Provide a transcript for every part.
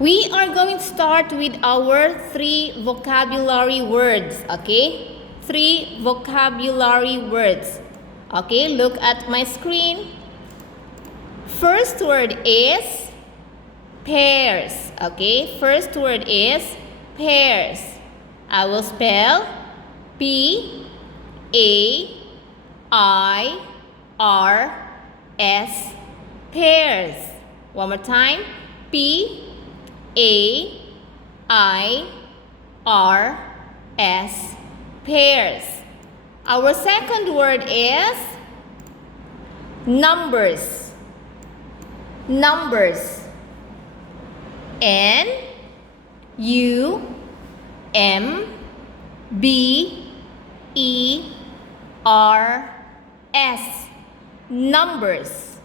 We are going to start with our 3 vocabulary words, okay? 3 vocabulary words. Okay, look at my screen. First word is pears, okay? First word is pears. I will spell P-A-I-R-S, pears. One more time. P-A-I-R-S, pears. Our second word is numbers. Numbers. N-U-M-B-E-R-S, numbers.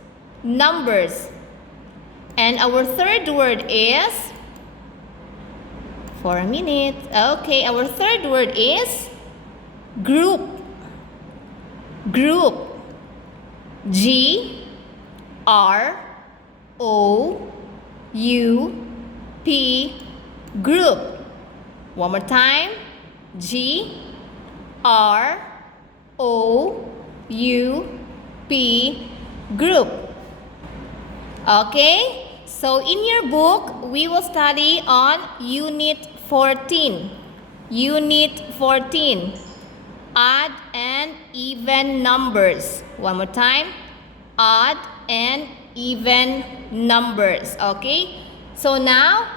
Numbers. And our third word is, for a minute, okay, our third word is group. Group. G-R-O-U-P, group. One more time. G-R-O-U-P, group. Okay? So in your book, we will study on Unit 14. Unit 14. Odd and even numbers. One more time. Odd and even numbers. Okay? So now,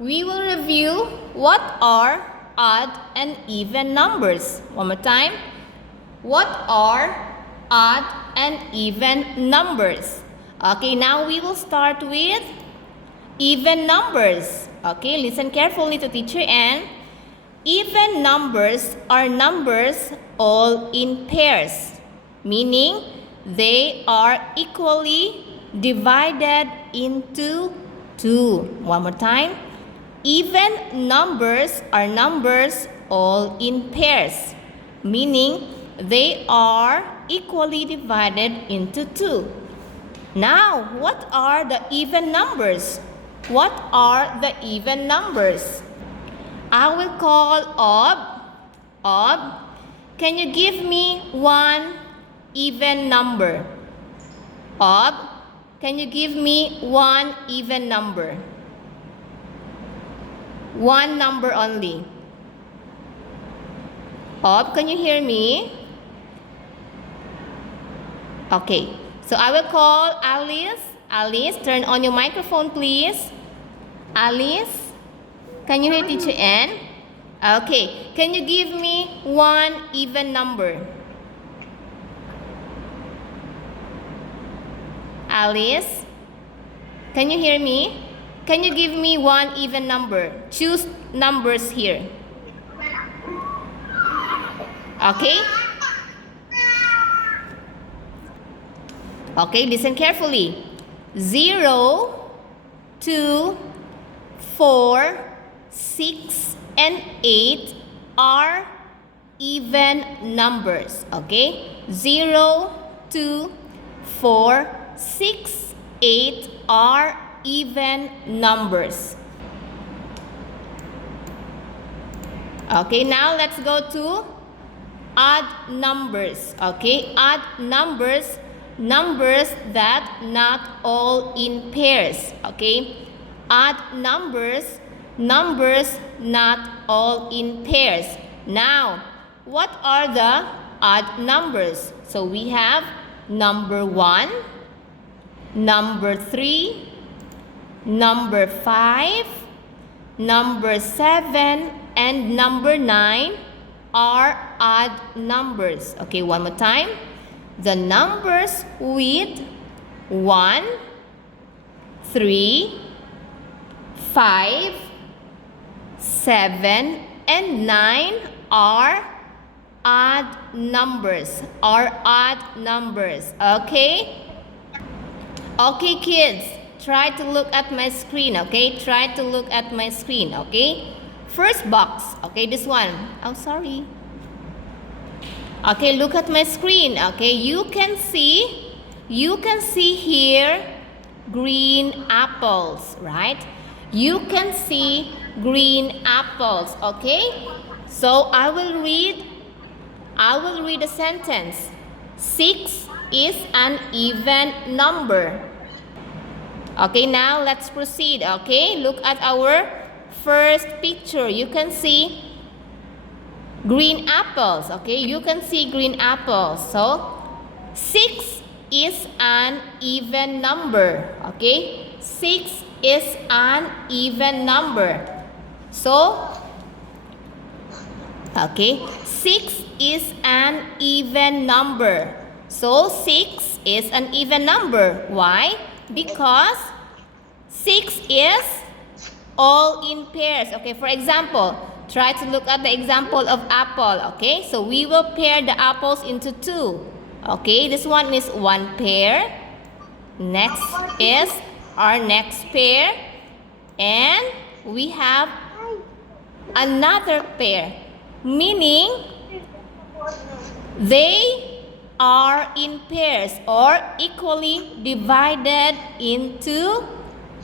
we will review what are odd and even numbers. One more time. What are odd and even numbers? Okay, now we will start with even numbers. Okay, listen carefully to Teacher Ann. Even numbers are numbers all in pairs, meaning they are equally divided into 2. One more time. Even numbers are numbers all in pairs, meaning they are equally divided into 2. Now, what are the even numbers? What are the even numbers? I will call Ob. Ob, can you give me one even number? Ob, can you give me one even number? One number only. Ob, can you hear me? Okay. So I will call Alice. Alice, turn on your microphone, please. Alice, can you hear Teacher Ann? Okay. Can you give me one even number? Alice, can you hear me? Can you give me one even number? Choose numbers here. Okay? Okay, listen carefully. 0, 2, 4, 6, and 8 are even numbers. Okay? 0, 2, 4, 6, 8 are even numbers. Okay, now let's go to odd numbers. Okay? Odd numbers. Numbers that not all in pairs. Okay? Odd numbers. Numbers not all in pairs. Now, what are the odd numbers? So we have number 1, number 3, number 5, number 7, and number 9 are odd numbers. Okay, one more time. The numbers with 1, 3, 5, 7, and 9 are odd numbers. Are odd numbers. Okay? Okay, kids. Try to look at my screen. Okay? Try to look at my screen. Okay? First box. Okay, this one. Oh, sorry. Okay, look at my screen. Okay, you can see here green apples, right? You can see green apples, okay? So I will read the sentence. 6 is an even number. Okay, now let's proceed, okay? Look at our first picture. You can see green apples, okay? You can see green apples. So 6 is an even number, okay? 6 is an even number. So, okay, 6 is an even number. So 6 is an even number. Why? Because 6 is all in pairs. Okay, for example, try to look at the example of apple. Okay, so we will pair the apples into 2. Okay, this one is one pair. Next is our next pair. And we have another pair. Meaning, they are in pairs or equally divided into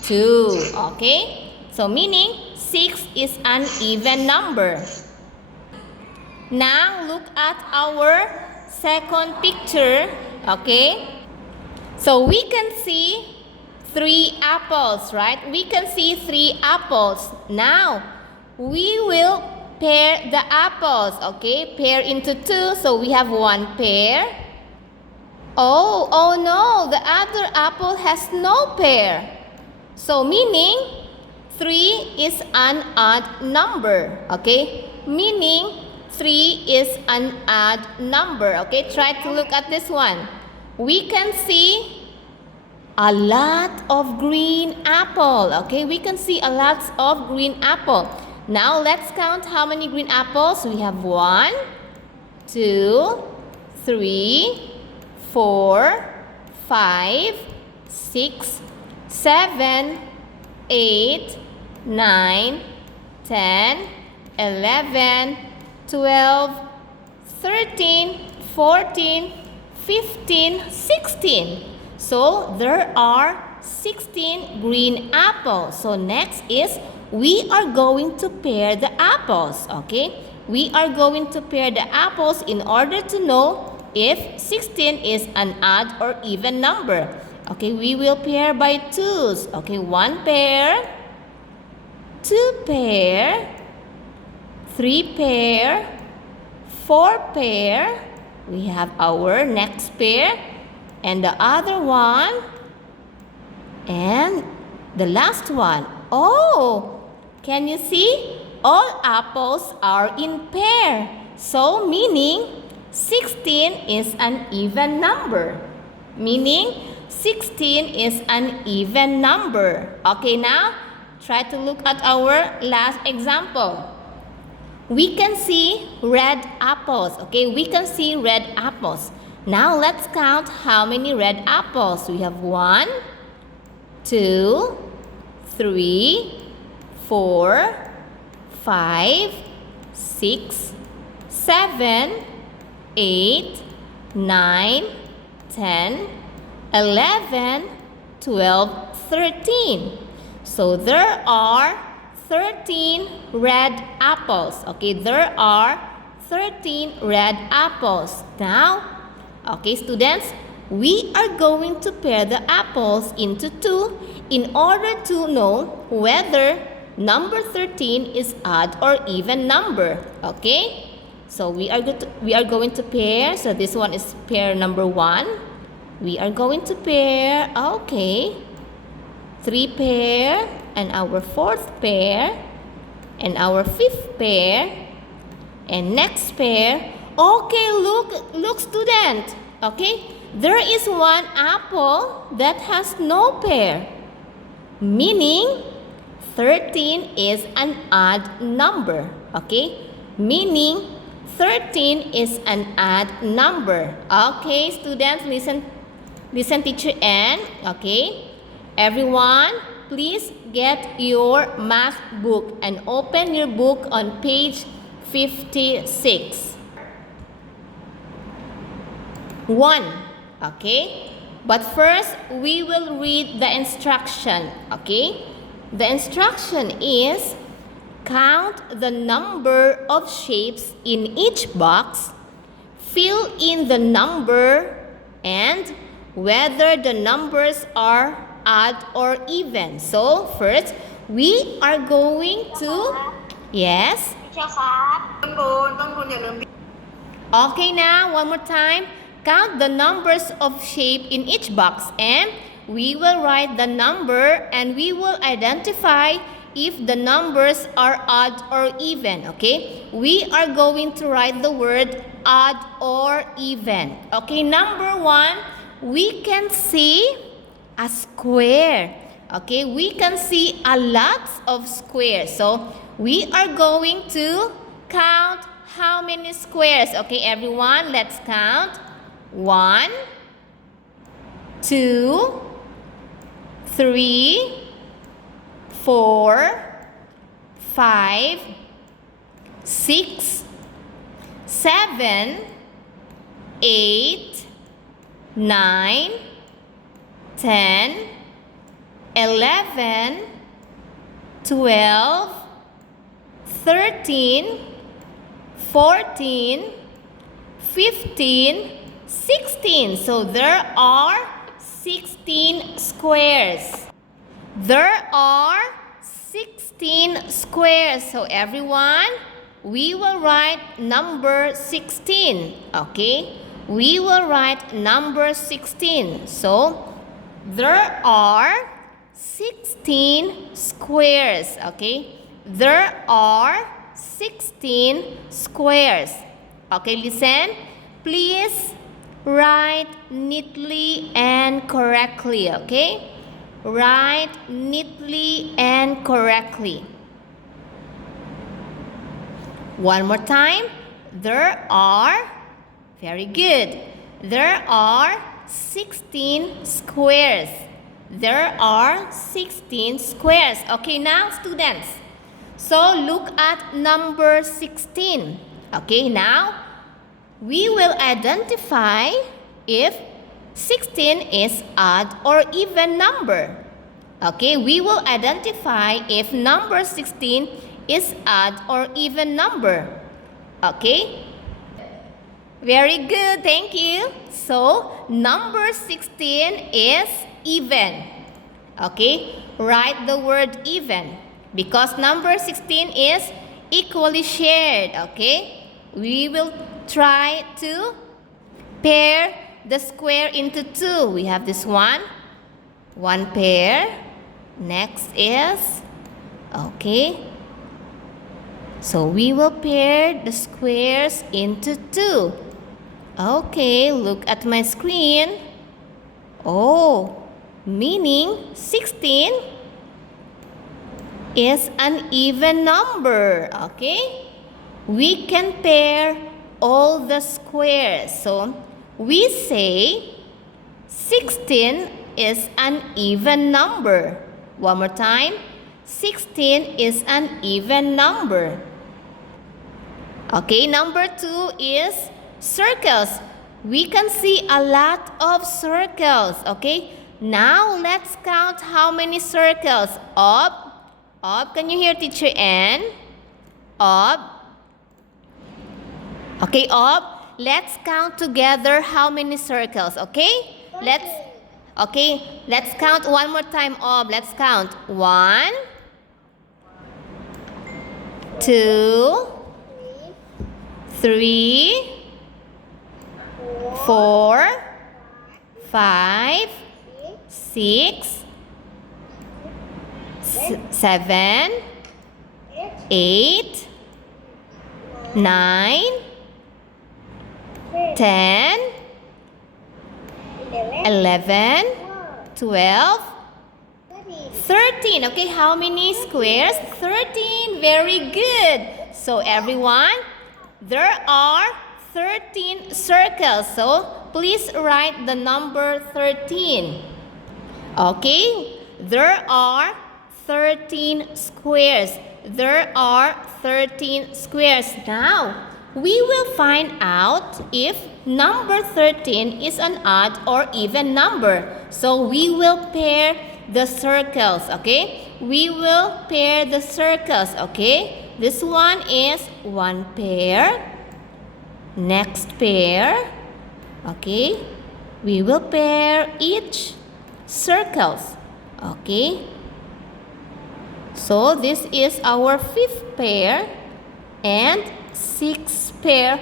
2. Okay, so meaning 6 is an even number. Now look at our second picture. Okay, so we can see 3 apples, right? We can see 3 apples. Now we will pair the apples. Okay, pair into 2, so we have one pair. Oh no, the other apple has no pair. So meaning 3 is an odd number. Okay, meaning 3 is an odd number. Okay, try to look at this one. We can see a lot of green apple. Okay, we can see a lot of green apple. Now let's count how many green apples. We have 1, 2, 3, 4, 5, 6, 7, 8, 9, 10, 11, 12, 13, 14, 15, 16. So there are 16 green apples. So next is we are going to pair the apples. Okay, we are going to pair the apples in order to know if 16 is an odd or even number. Okay, we will pair by 2s. Okay, 1 pair, 2 pair, 3 pair, 4 pair. We have our next pair and the other one and the last one. Oh, can you see? All apples are in pair. So meaning 16 is an even number. Meaning 16 is an even number. Okay, now try to look at our last example. We can see red apples. Okay, we can see red apples. Now let's count how many red apples. We have 1, 2, 3, 4, 5, 6, 7, 8, 9, 10, 11, 12, 13. So there are 13 red apples. Okay, there are 13 red apples. Now, okay, students, we are going to pair the apples into 2 in order to know whether number 13 is odd or even number. Okay, so we are going to pair. So this one is pair number 1. We are going to pair. Okay, 3 pair and our 4th pair and our 5th pair and next pair. Okay, look student. Okay, there is one apple that has no pair, meaning 13 is an odd number. Okay, meaning 13 is an odd number. Okay, students, listen teacher Ann. Okay, everyone, please get your math book and open your book on page 56. 1. Okay, but first we will read the instruction. Okay, The instruction is count the number of shapes in each box, fill in the number, and whether the numbers are odd or even. So first, we are going to, yes? เชียร์ครับต้นทุนอย่าลืม Okay, now one more time. Count the numbers of shape in each box and we will write the number and we will identify if the numbers are odd or even. Okay, we are going to write the word odd or even. Okay, number one, we can see a square. Okay, we can see a lot of squares. So we are going to count how many squares. Okay, everyone, let's count. 1, 2, 3, 4, 5, 6, 7, 8, 9, 10, 11, 12, 13, 14, 15, 16. So there are 16 squares. There are 16 squares. So everyone, we will write number 16. Okay? We will write number 16. So there are 16 squares. Okay? There are 16 squares. Okay, listen. Please write neatly and correctly. Okay? Write neatly and correctly. One more time. There are, very good. There are 16 squares. There are 16 squares. Okay, now students. So look at number 16. Okay, now we will identify if 16 is odd or even number. Okay, we will identify if number 16 is odd or even number. Okay? Very good, thank you. So, number 16 is even. Okay? Write the word even because number 16 is equally shared. Okay? We will try to pair the square into two. We have this one pair. Next is, okay. So we will pair the squares into two. Okay, look at my screen. Oh, meaning 16 is an even number. Okay, we can pair all the squares. So we say 16 is an even number. One more time. 16 is an even number. Okay, number 2 is circles. We can see a lot of circles. Okay, now let's count how many circles. Up, can you hear teacher Ann? Up. Okay, up. Let's count together how many circles. Okay, let's count one more time. Up. Let's count. 1, 2, 3, 4, 5, 6, 7, 8, 9, 10, 11, 12, 13. Okay, how many squares? 13. Very good. So everyone, there are 13 circles. So please write the number 13. Okay, there are 13 squares. There are 13 squares. Now, we will find out if number 13 is an odd or even number. So we will pair the circles. Okay, we will pair the circles, okay? This one is one pair. Next pair, okay? We will pair each circles, okay? So this is our fifth pair and sixth pair.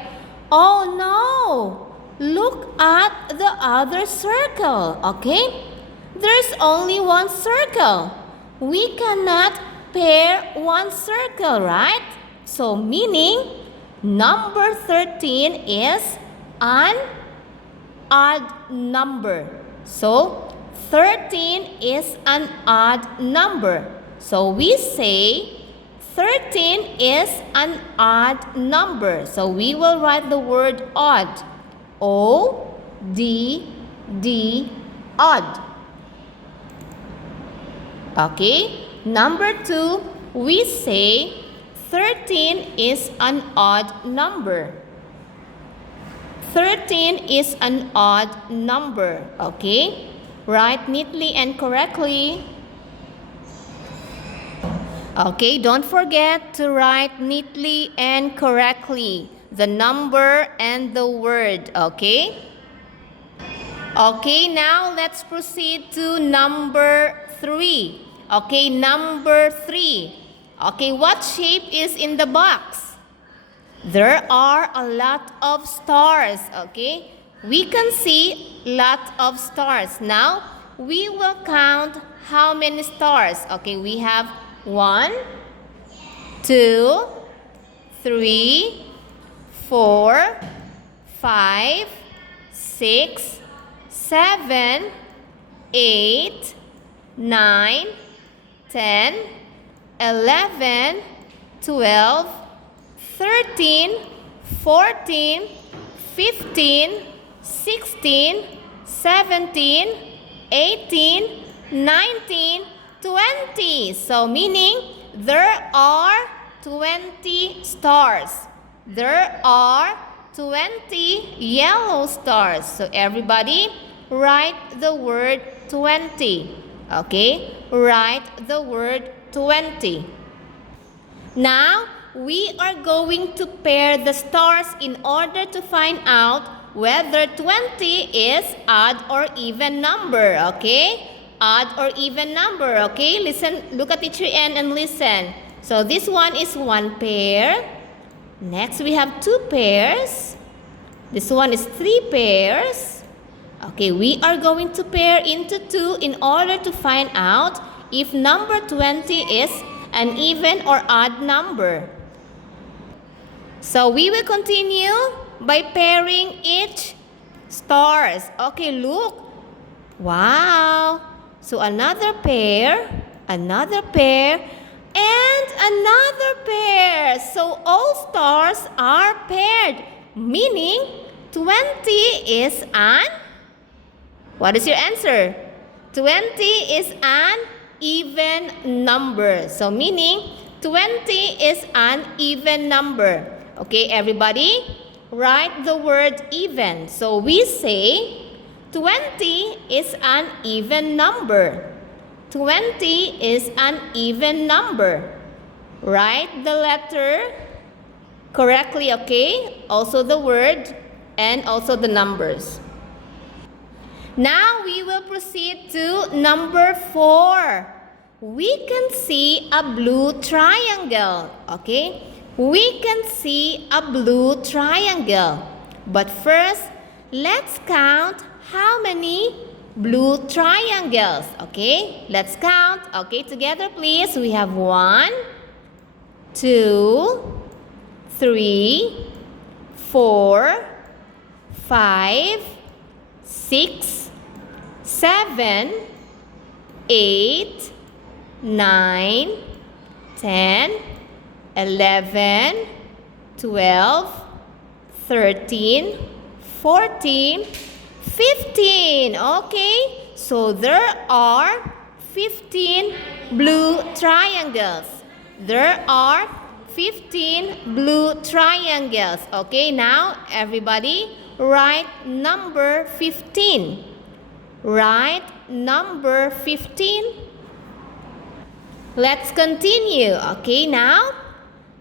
Oh no! Look at the other circle, okay? There's only one circle. We cannot pair one circle, right? So meaning number 13 is an odd number. So 13 is an odd number. So we say 13 is an odd number. So we will write the word odd. O-D-D, odd. Okay. Number 2, we say 13 is an odd number. 13 is an odd number. Okay. Write neatly and correctly. Okay, don't forget to write neatly and correctly the number and the word, okay? Okay, now let's proceed to number 3. Okay, number 3. Okay, what shape is in the box? There are a lot of stars, okay? We can see lot of stars. Now, we will count how many stars. Okay, we have 1, 2, 3, 4, 5, 6, 7, 8, 9, 10, 11, 12, 13, 14, 15, 16, 17, 18, 19, 20. So meaning there are 20 stars. There are 20 yellow stars. So everybody write the word 20. Okay? Write the word 20. Now we are going to pair the stars in order to find out whether 20 is odd or even number. Okay? Odd or even number, okay? Listen, look at teacher N and listen. So this one is one pair. Next we have two pairs. This one is three pairs. Okay, we are going to pair into two in order to find out if number 20 is an even or odd number. So we will continue by pairing each stars. Okay, look. Wow. So another pair, and another pair. So all stars are paired, meaning 20 is an, what is your answer? 20 is an even number. So meaning 20 is an even number. Okay, everybody, write the word even. So we say 20 is an even number. 20 is an even number. Write the letter correctly, okay? Also the word and also the numbers. Now we will proceed to number 4. We can see a blue triangle, okay? We can see a blue triangle. But first, let's count how many blue triangles, okay? Let's count, okay, together please. We have 1, 2, 3, 4, 5, 6, 7, 8, 9, 10, 11, 12, 13, 14, 15. Okay, so there are 15 blue triangles. There are 15 blue triangles. Okay, now everybody write number 15. Write number 15. Let's continue. Okay, now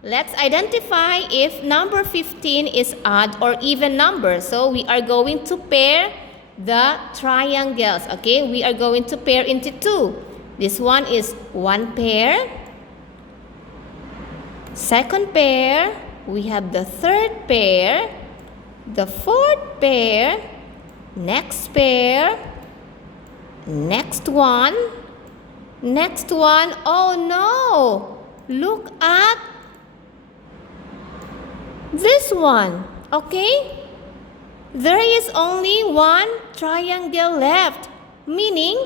let's identify if number 15 is odd or even number. So we are going to pair the triangles. Okay, we are going to pair into two. This one is one pair. Second pair. We have the third pair. The fourth pair. Next pair. Next one. Next one. Oh no! Look at this one. Okay? There is only one triangle left, meaning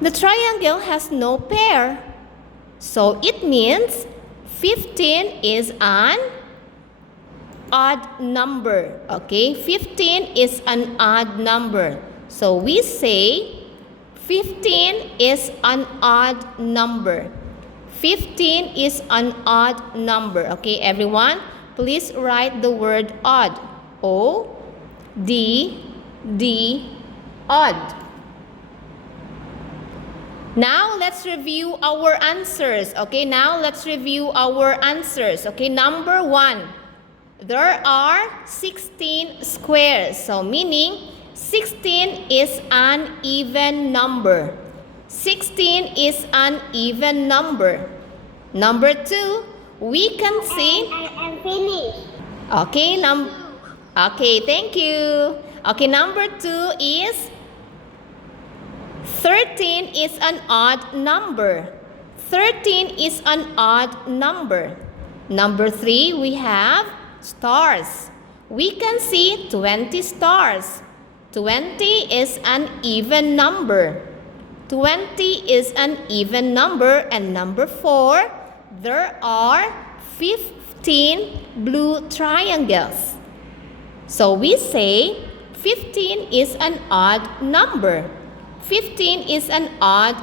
the triangle has no pair. So it means 15 is an odd number. Okay? 15 is an odd number. So we say 15 is an odd number. 15 is an odd number. Okay, everyone? Please write the word odd. O-D-D, odd. Now, let's review our answers. Okay, now let's review our answers. Okay, number 1. There are 16 squares. So, meaning 16 is an even number. 16 is an even number. Number 2, we can see... I'm finished. Okay, okay, thank you. Okay, number 2 is 13 is an odd number. 13 is an odd number. Number 3, we have stars. We can see 20 stars. 20 is an even number. 20 is an even number. And number 4, there are 15 blue triangles. So we say 15 is an odd number. 15 is an odd